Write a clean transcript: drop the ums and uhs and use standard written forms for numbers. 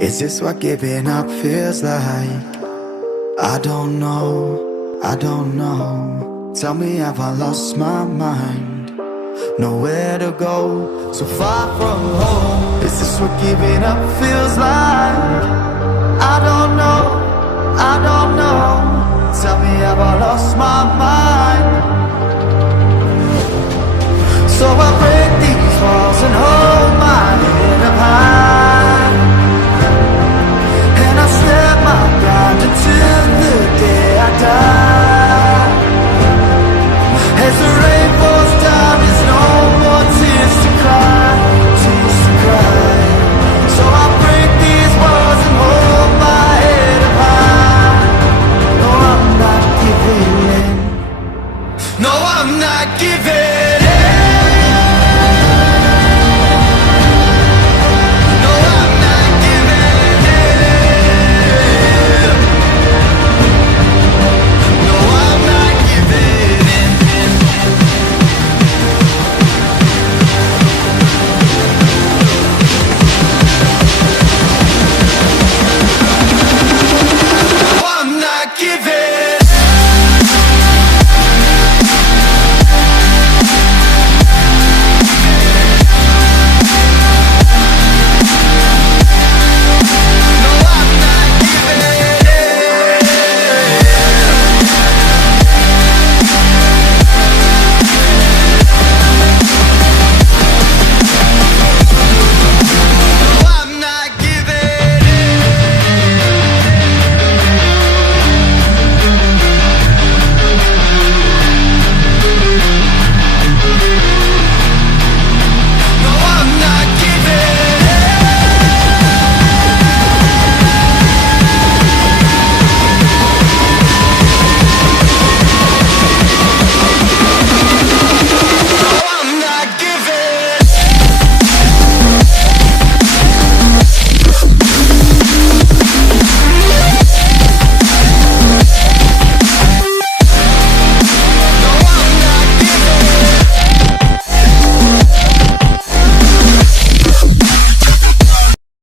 Is this what giving up feels like? I don't know, I don't know. Tell me, have I lost my mind? Nowhere to go, so far from home. Is this what giving up feels like?